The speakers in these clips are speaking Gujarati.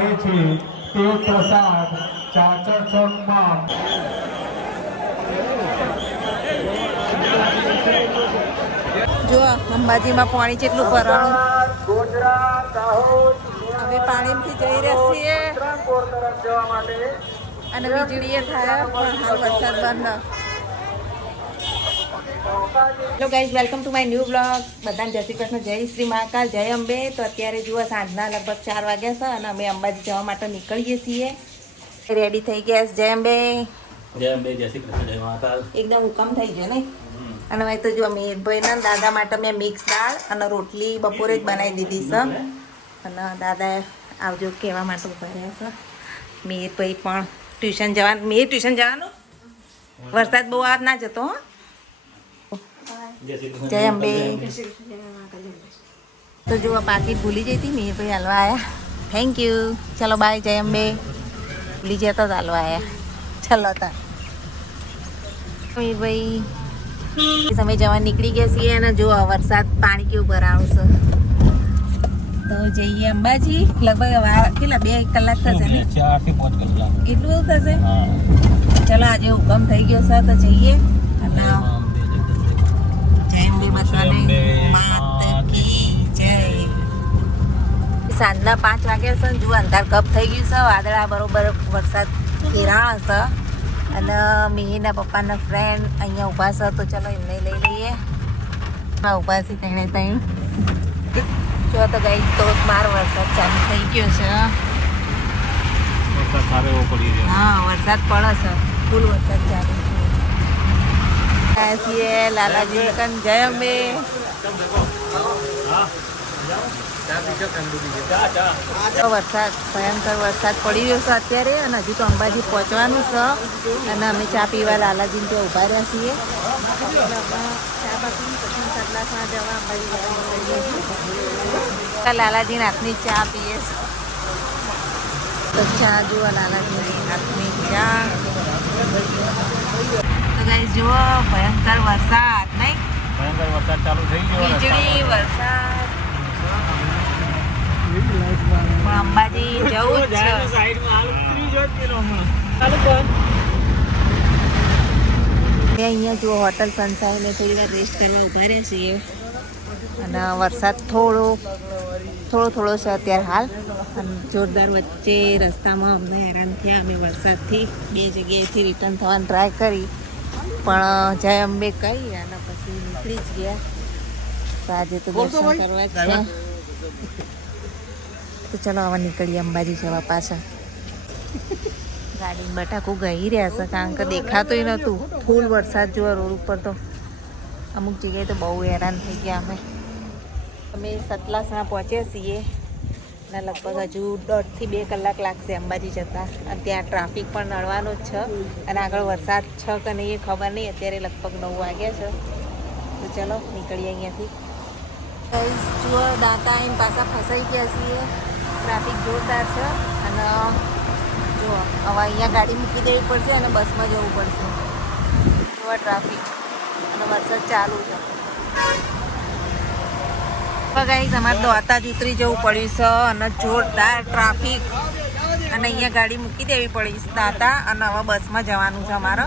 આપે છે તે પ્રસાદ ચાચર ચોકમાં જો અંબાજીમાં પાણી કેટલું ભરાણું. અમે પાણીથી જઈ રહ્યા છીએ અને વીજળીએ થાય પણ હાલ વરસાદ બંધ. Hello guys, welcome to my new blog. બધાને જય શ્રી કૃષ્ણ, જય શ્રી મહાકાલ, જય અંબે. તો અત્યારે જુઓ સાંજના લગભગ 4 વાગ્યા છે અને અમે અંબાજી જવા માટે નીકળીએ છીએ. રેડી થઈ ગયા છે. જય અંબે. જય અંબે, જય શ્રી કૃષ્ણ, જય મહાકાલ. એકદમ હુકમ થઈ ગયો ને. અને હવે તો જો મીરભાઈના દાદા માટે મેં મિક્સ દાળ અને રોટલી બપોરે જ બનાવી દીધી છે. અને દાદાએ આવજો કહેવા માટે ઉભા રહ્યા છે. મીરભાઈ પણ ટ્યુશન જવાનું. ટ્યુશન જવાનું. વરસાદ બહુ આવ ના જતો હો. જય અંબે. તો જો પાકીટ ભૂલી જઈ હતી, મીરભાઈ હાલવા આવ્યા. Thank you. ચલો બાય. જય અંબે. ભૂલી જતા જ હાલવા આવ્યા. ચલો તાર મીરભાઈ સમય જવા નીકળી ગયા છીએ અને જો વરસાદ પાણી કેવું ભરાણું છે. તો જઈએ અંબાજી. લગભગ કેટલા 2 કલાક થશે ને? 4 થી 5 કલાક એટલું થશે. ચલો આજે હુકમ થઈ ગયો છે તો જઈએ. અને જય અંબે બધાને માત કી જય. સાંજના 5 વાગ્યા છે. જુઓ અંધાર કપ થઈ ગયું છે. વાદળા બરોબર વરસાદ કિરાણ છે. અને મિહિરના પપ્પાના ફ્રેન્ડ અહીંયા ઊભા છે તો ચલો એમને લઈ લઈએ. હા, ઊભા છે તેણે ત્યાં. જો તો ગઈ તો મારો વરસાદ ચાલુ થઈ ગયો છે. હા, વરસાદ પડે છે. ફૂલ વરસાદ ચાલુ છે. છીએ લાલાજી કન. જય અંબે. વરસાદ ભયંકર વરસાદ પડી રહ્યો છે અત્યારે અને હજી તો અંબાજી પહોંચવાનું છે. અને અમે ચા પીવા લાલાજી ત્યાં ઉભા રહ્યા છીએ. લાલાજી હાથની ચા પીએ તો ચા જુઓ લાલાજી હાથની ચા. તો ગાઈસ જુઓ ભયંકર વરસાદ નહીં. ભયંકર વરસાદ ચાલુ થઈ ગયો. વીજળી વરસાદ. પણ અંબાજી જવું જ છે. અહીંયા જુઓ હોટલ સંસાઈને થોડી વાર રેસ્ટ કરવા ઉભા રહ્યા છીએ. અને વરસાદ થોડો છે અત્યારે હાલ. અને જોરદાર વચ્ચે રસ્તામાં અમને હેરાન થયા. અમે વરસાદથી 2 જગ્યાએથી રિટર્ન થવાની ટ્રાય કરી પણ જય અંબે કહી અને પછી નીકળી જ ગયા. તો આજે તો દર્શન કરવા જ છે. તો ચલો હવે નીકળીએ અંબાજી જવા પાછા. ગાડીમાં બટાકું ગઈ રહ્યા છે કારણ કે દેખાતોય નહોતું. ફૂલ વરસાદ જોવા રોડ ઉપર તો અમુક જગ્યાએ તો બહુ હેરાન થઈ ગયા અમે સતલાસણા પહોંચ્યા છીએ અને લગભગ હજુ 1.5 થી 2 કલાક લાગશે અંબાજી જતા. અને ત્યાં ટ્રાફિક પણ નડવાનો જ છે અને આગળ વરસાદ છે કે નહીં એ ખબર નહીં. અત્યારે લગભગ 9 વાગ્યા છે. તો ચલો નીકળીએ અહીંયાથી. જુઓ દાંતા આવીને પાછા ફસાઈ ગયા છીએ. ટ્રાફિક જોરદાર છે અને જો હવે અહીંયા ગાડી મૂકી દેવી પડશે અને બસમાં જવું પડશે. જોવા ટ્રાફિક અને વરસાદ ચાલુ છે. ગાઈસ અમારે દોતા જ ઉતરી જવું પડ્યું છે અને જોરદાર ટ્રાફિક અને અહીંયા ગાડી મૂકી દેવી પડી છે દાંતા અને હવે બસમાં જવાનું છે અમારે.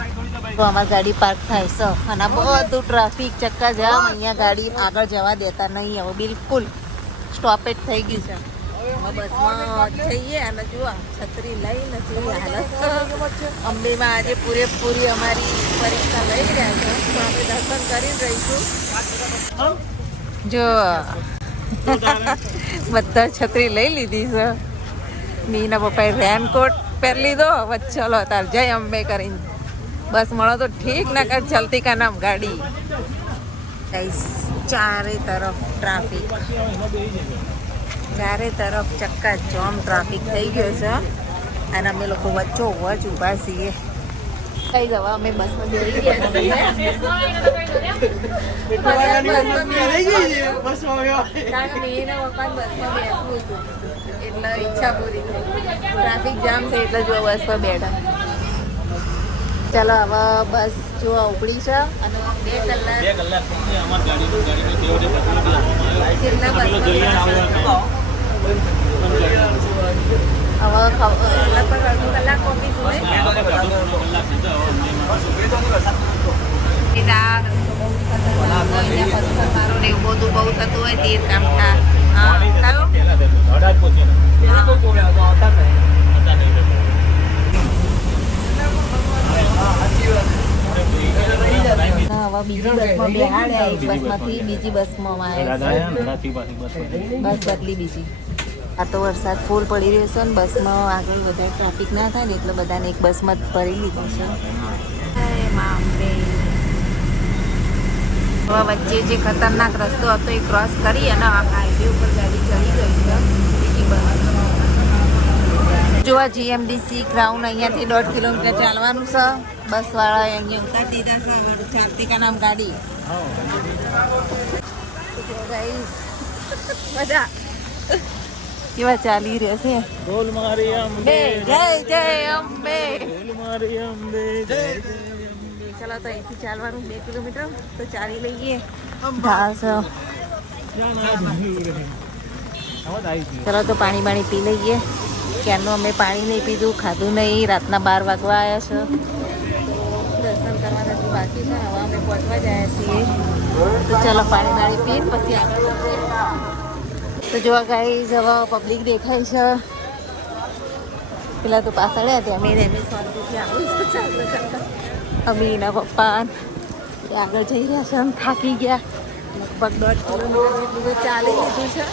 તો અમારી ગાડી પાર્ક થાય છે અને બધું ટ્રાફિક ચક્કા જામ. અહીંયા ગાડી આગળ જવા દેતા નહીં. હવે બિલકુલ સ્ટોપેજ થઈ ગયું છે. બસમાં જઈએ અને જુઓ છત્રી લઈને જેવી હાલત. અંબેમાં આજે પૂરેપૂરી અમારી પરીક્ષા લઈ રહ્યા છે તો અમે દર્શન કરી રહીશું. જો બધા છત્રી લઈ લીધી છે. મીના પપ્પાએ રેનકોટ પહેરી લીધો. વચ્ચે ચલો તાર જય અંબે કરીને બસ મળો તો ઠીક ના કર ચલતી કા નામ ગાડી. ચારે તરફ ટ્રાફિક, ચારે તરફ ચક્કા જામ ટ્રાફિક થઈ ગયો છે અને અમે લોકો વચ્ચો વચ ઊભા છીએ. કઈ જવા અમે બસમાં બેસી ગયા એટલે ઈચ્છા પૂરી થઈ. ટ્રાફિક જામ છે એટલે જો બસ પર બેઠા. ચાલો હવે બસ જો ઉપડી છે અને 2 કલાક હવે લગભગ અડધો કલાક પહોંચીશું ને પથ્થરમારો ને એવું બધું બહુ થતું હોય તીર કામઠા હા કયો હવે બીજી બસમાં બેહાડ્યા એક બસમાંથી બીજી બસમાં બસ બદલી બીજી આ તો વરસાદ ફૂલ પડી રહ્યો છે ને બસમાં આગળ વધારે ટ્રાફિક ના થાય ને એટલે બધાને એક બસમાં જ ભરી લીધું છે વચ્ચે જે ખતરનાક રસ્તો હતો એ ક્રોસ કરી અને આ હાઈવે ઉપર ગાડી ચડી ગઈ છે બીજી બસ જો આ જીએમડીસી ગ્રાઉન્ડ અહીંયાથી 1.5 કિલોમીટર ચાલવાનું છે બસવાળાએ અહીંયા ઉતારી દીધા છે કાર્તિકા નામ ગાડી બધા કેવા ચાલી રહ્યા છે બોલ મારી અંબે જય જય અંબે બોલ મારી અંબે ચલો તો અહીંથી ચાલવાનું 2 કિલોમીટર તો ચાલી લઈએ ઘાસ ચલો તો પાણી પી લઈએ ક્યારનું અમે પાણી નહીં પીધું ખાધું નહીં રાતના 12 વાગવા આવ્યા છે દર્શન કરવાના હજુ બાકી છે હવે અમે પહોંચવા જ આવ્યા છીએ તો ચલો પાણી પીને પછી આગળ વધીએ તો જોવા ગાઈસ હવે પબ્લિક દેખાય છે પેલા તો પાછળ હતા અમે એને શાંતિથી આવું છે ચાલતા ચાલતા અમે એના પપ્પા આગળ જઈ રહ્યા છે અમે થાકી ગયા લગભગ 1.5 કિલોમીટર જેટલું તો ચાલી લીધું છે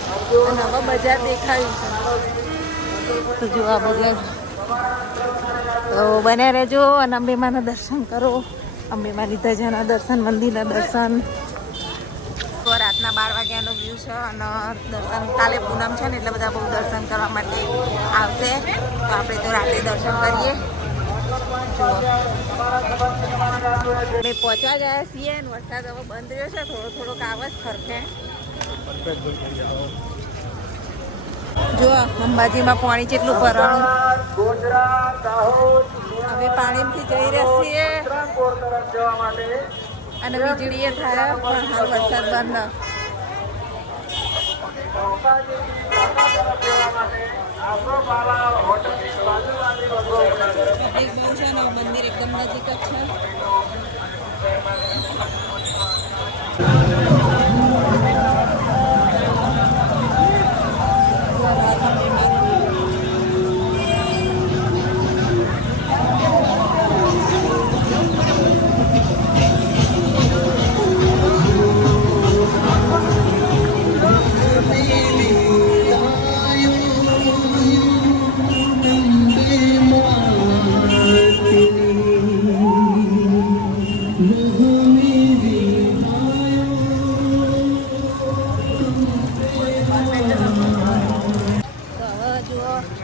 અને હવે બજાર દેખાયું છે તો જો આ બજાર તો બન્યા રહેજો અને અંબેમાના દર્શન કરો અંબેમાની ધજાના દર્શન મંદિરના દર્શન તો રાતના 12 વાગ્યાનો વ્યૂ છે અને દર્શન કાલે પૂનમ છે ને એટલે બધા બહુ દર્શન કરવા માટે આવશે તો આપણે તો રાતે દર્શન કરીએ અમે પહોંચવા ગયા છીએ અને વરસાદ હવે બંધ રહ્યો છે થોડોક આવે જ ફરકે જો અંબાજીમાં પાણી કેટલું ભરાણું અમે પાણીથી જઈ રહ્યા છીએ અને વીજળીએ થાય પણ હાલ વરસાદ બંધ મંદિર એકદમ નજીક જ છે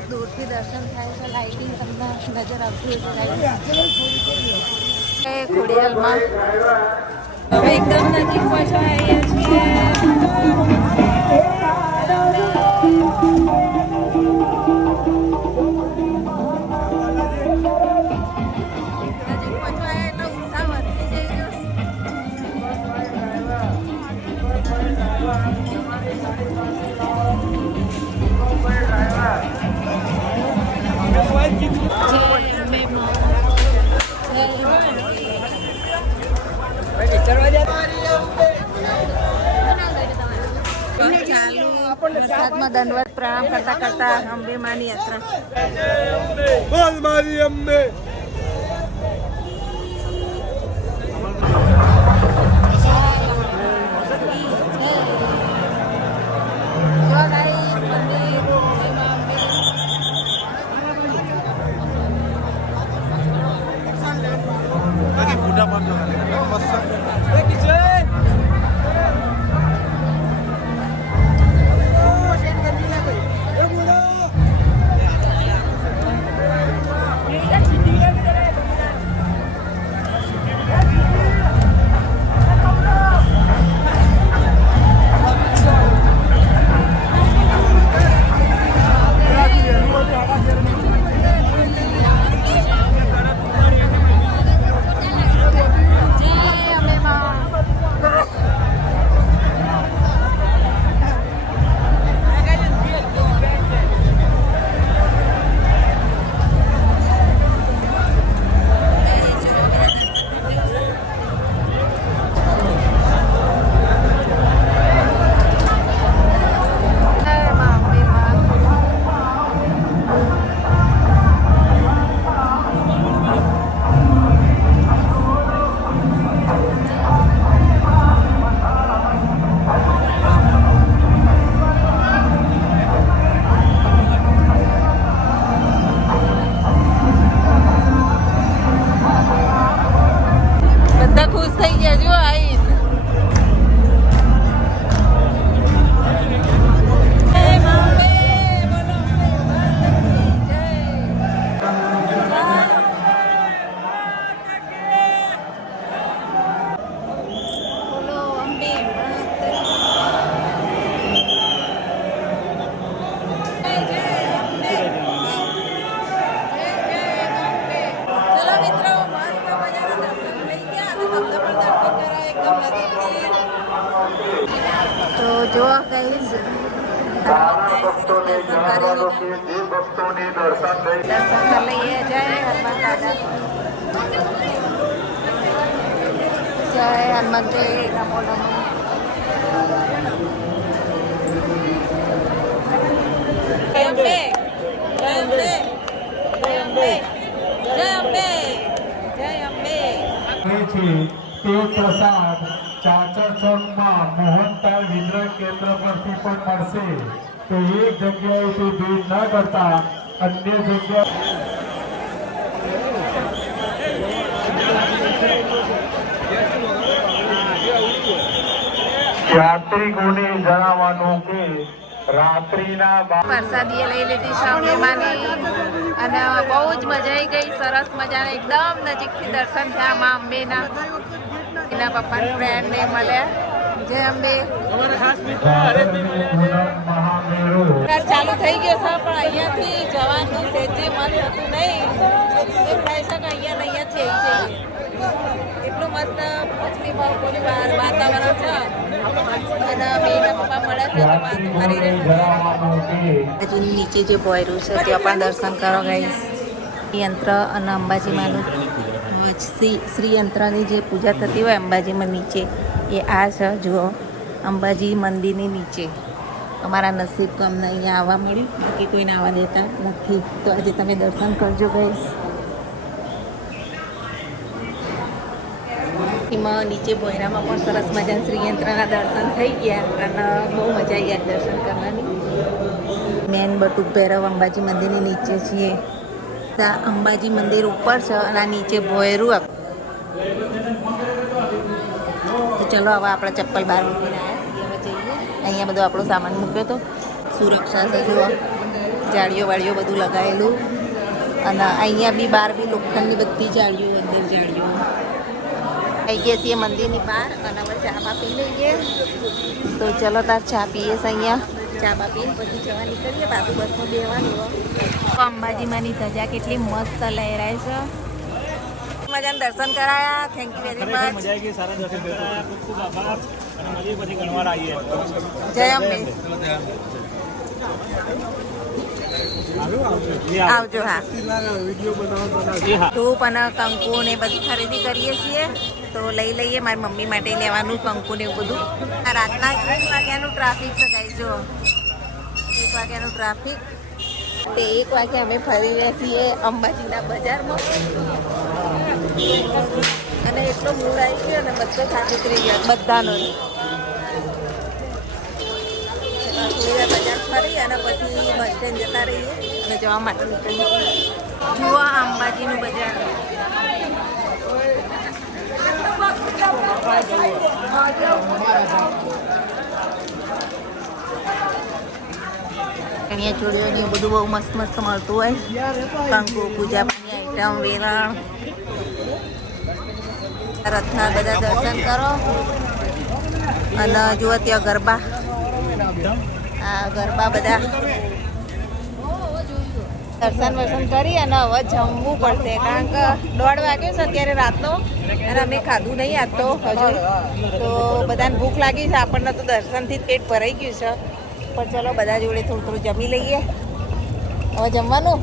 દૂરથી દર્શન થાય છે લાઇટિંગ તમને નજર આવતી હોય ખોડિયાલમાં હવે એકદમ નજીક પહોંચવા આવ્યા છીએ વરસાદમાં દંડવત પ્રણામ કરતા કરતા અંબે માની યાત્રા બોલ મારી અંબે જો કઈ દર્શન કરી લઈએ. જય હનુમાન દાદા, જય હનુમંતજી, નમો નમઃ. જય અંબે, જય અંબે, જય અંબે, જય અંબે, જય અંબે. તે પ્રસાદ ચાચર ચોકમાં મોહનતાલ વિદ્રય કેન્દ્ર પરથી પણ મળશે. તો એક જગ્યાએથી ભીડ ન કરતા અન્ય જગ્યા યાત્રિકોને જણાવવાનું કે રાત્રિના પ્રસાદી લઈ લીધી શામળીમાંની અને બહુ જ મજા આવી ગઈ. સરસ મજાના એકદમ નજીકથી દર્શન થયા મા અંબેના. એના પપ્પાના ફ્રેન્ડને મળ્યા. જય અંબે. ચાલુ થઈ ગયો છે પણ અહીંયાથી જવાનું સેજે મન થતું નહીં. એમ થાય છે કે અહીંયા થઈ જઈએ. એટલું મસ્ત પશ્ચિમ બાળકોની વાતાવરણ છે અને બેના પપ્પા મળે છે તો વાત કરી રહે. નીચે જે બોયરું છે ત્યાં પણ દર્શન કરો ગાઈસ. યંત્ર અને અંબાજીમાંનું શ્રી યંત્રની જે પૂજા થતી હોય અંબાજીમાં નીચે એ આ છે. જુઓ અંબાજી મંદિરની નીચે. અમારા નસીબ તો અમને અહીંયા આવવા મળ્યું, બાકી કોઈને આવવા દેતા નથી. તો આજે તમે દર્શન કરજો ગાઈસ. એમાં નીચે બોયરામાં પણ સરસ મજાના શ્રીયંત્રના દર્શન થઈ ગયા અને બહુ મજા આવી ગયા દર્શન કરવાની. મેન બટુક ભૈરવ અંબાજી મંદિરની નીચે છીએ. અંબાજી મંદિર ઉપર છે અને આ નીચે ભોયરું. તો ચલો હવે આપણે ચપ્પલ બહાર મૂકીને આવ્યા છીએ. હવે જઈએ. અહીંયા બધો આપણો સામાન મૂક્યો હતો. સુરક્ષા છે જુઓ, જાળીઓ વાળીઓ બધું લગાવેલું અને અહીંયા બી બહાર બી લોખંડની બધી જાળીઓ, અંદર જાળીઓ. આવી ગયા છીએ મંદિરની બહાર અને હવે ચા બા પી લઈએ. તો ચલો તાર ચા પીએ છે અહીંયા. ચા બા પીને પછી જવા નીકળીએ. પાછું બસમાં બેવાનું. અંબાજીમાંની ધજા કેટલી મસ્ત લહેરાય છે. મજાના દર્શન કરાયા. Thank you very much. જય અંબે. આવજો. હા, ધૂપ અને કંકુ ને બધી ખરીદી કરીએ છીએ તો લઈ લઈએ. મારી મમ્મી માટે લેવાનું કંકુ ને એવું બધું. રાતના 1 વાગ્યાનું ટ્રાફિક છે ગાઈસ. જો 1 વાગ્યાનું ટ્રાફિક. તે 1 વાગે અમે ફરી રહ્યા છીએ અંબાજીના બજારમાં અને એટલો મૂડ આવી ગયો ને બધો થાકી ઉતરી ગયો બધાનો. બજાર ફરી અને પછી બસ સ્ટેન્ડ જતા રહીએ અને જવા માટે નીકળીએ. જુઓ અંબાજીનું બજાર. અહીંયા ચોળીઓને બધું બહુ મસ્ત મસ્ત મળતું હોય. કંકુ, પૂજાની આઈટમ, વેરણ, રથના બધા દર્શન કરો અને જુઓ ત્યાં ગરબા. આ ગરબા બધા દર્શન વર્શન કરી અને હવે જમવું પડશે કારણ કે 1:30 વાગ્યો છે અત્યારે રાતનો અને અમે ખાધું નહીં આજ તો હજુ. તો બધાને ભૂખ લાગી છે. આપણને તો દર્શનથી જ પેટ ભરાઈ ગયું છે પણ ચલો બધા જોડે થોડું થોડું જમી લઈએ. હવે જમવાનું.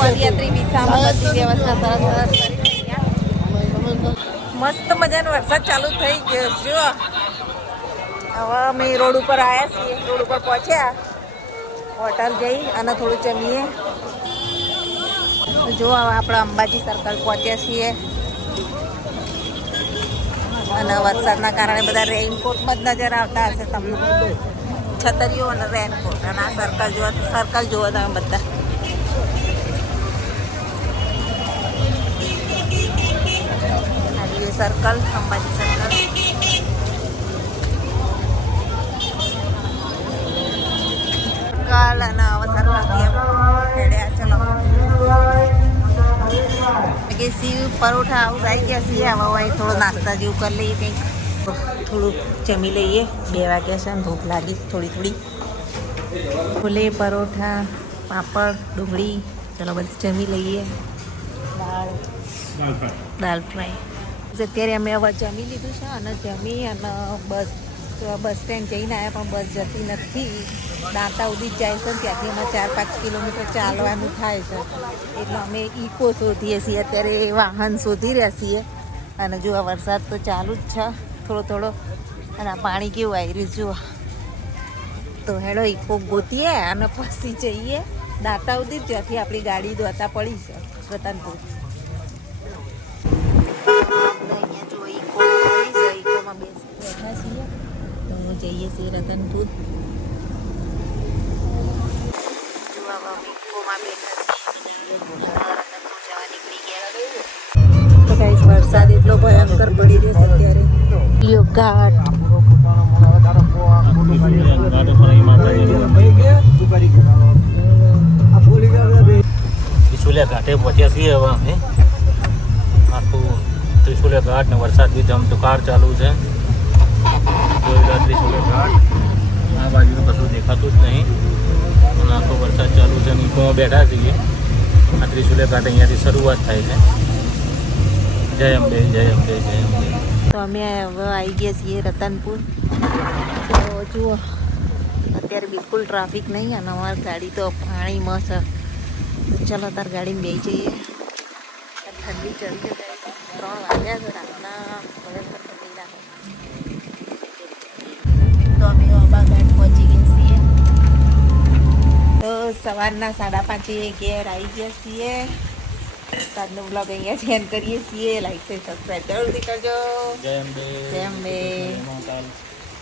પદયાત્રી વિસામાં બધી વ્યવસ્થા સરસ સરસ કરી ગયા. મસ્ત મજાનો વરસાદ ચાલુ થઈ ગયો. જો હવે અમે રોડ ઉપર આવ્યા છીએ. રોડ ઉપર પહોંચ્યા. હોટલ જઈ અને થોડું જમીએ. જો હવે આપણે અંબાજી સર્કલ પહોંચ્યા છીએ અને વરસાદના કારણે બધા રેઇનકોટમાં જ નજર આવતા હશે તમને. છતરીઓ અને રેનકોટ અને આ સર્કલ જુઓ તમે બધા. Circle Ambaji circle. સર્કલ અને હવે સર્કલથી હેડ્યા. ચલો કે સીવ પરોઠા આવું આવી ગયા છીએ. હવે અહીં થોડો નાસ્તા જેવું કરી લઈએ કંઈક. થોડુંક જમી લઈએ. 2 વાગ્યા છે ને ભૂખ લાગી થોડી થોડી. છોલે, પરોઠા, પાપડ, ડુંગળી. ચલો બધું જમી લઈએ. દાળ ફ્રાય. અત્યારે અમે હવે જમી લીધું છે અને જમી અને બસ સ્ટેન્ડ જઈને આવ્યા પણ બસ જતી નથી. દાંતા સુધી જ જાય છે ને ત્યાંથી અમારે 4-5 કિલોમીટર ચાલવાનું થાય છે. એટલે અમે ઇકો શોધીએ છીએ અત્યારે, વાહન શોધી રહ્યા છીએ. અને જો આ વરસાદ તો ચાલુ જ છે થોડો થોડો, અને આ પાણી કેવું આવી રહ્યું જુઓ. તો હેડો ઇકો ગોતીએ અને પછી જઈએ દાંતા સુધી, ત્યાંથી આપણી ગાડી દોતા પડી છે રતનપુર. અહીંયા જો ઇકો પડી છે, ઇકોમાં બેઠા છીએ તો જઈએ છીએ રતનપુર. જો આવા ઇકોમાં બેઠા છીએ, રતનપુર જવા નીકળી ગયા. તો ગાઈસ વરસાદ એટલો ભયંકર પડી રહ્યો છે અત્યારે. લિયો ઘાટ ત્રિશુલિયા ઘાટે પહોંચ્યા છીએ હવે અમે. આખું ત્રિશુલિયા ઘાટ ને વરસાદ બી ધમધુકાર ચાલુ છે. ત્રિશુલિયા ઘાટ આ બાજુનું કશું દેખાતું જ નહીં અને આખો વરસાદ ચાલુ છે. નીકોમાં બેઠા છીએ. આ ત્રિશુલિયા ઘાટ અહીંયાથી શરૂઆત થાય છે. જય અંબે, જય અંબે, જય અંબે. તો અમે હવે આવી ગયા છીએ રતનપુર. તો જુઓ અત્યારે બિલકુલ ટ્રાફિક નહીં અને અમારી ગાડી તો પાણીમાં છે. તો ચાલો તાર ગાડીમાં બેસી જઈએ. ઠંડી ચડી જાય, 3 વાગ્યા છે રાતના, ભયંકર ઠંડી લાગે. તો અમે અંબા ઘાટ પહોંચી ગયા છીએ. તો સવારના 5:30 ઘેર આવી ગયા છીએ. આજનો બ્લોગ અહીંયા જ એન્ડ કરીએ છીએ. લાઈક છે, સબસ્ક્રાઈબ જરૂરથી કરજો. જય અંબે, જય અંબે. જય મહાકાલ.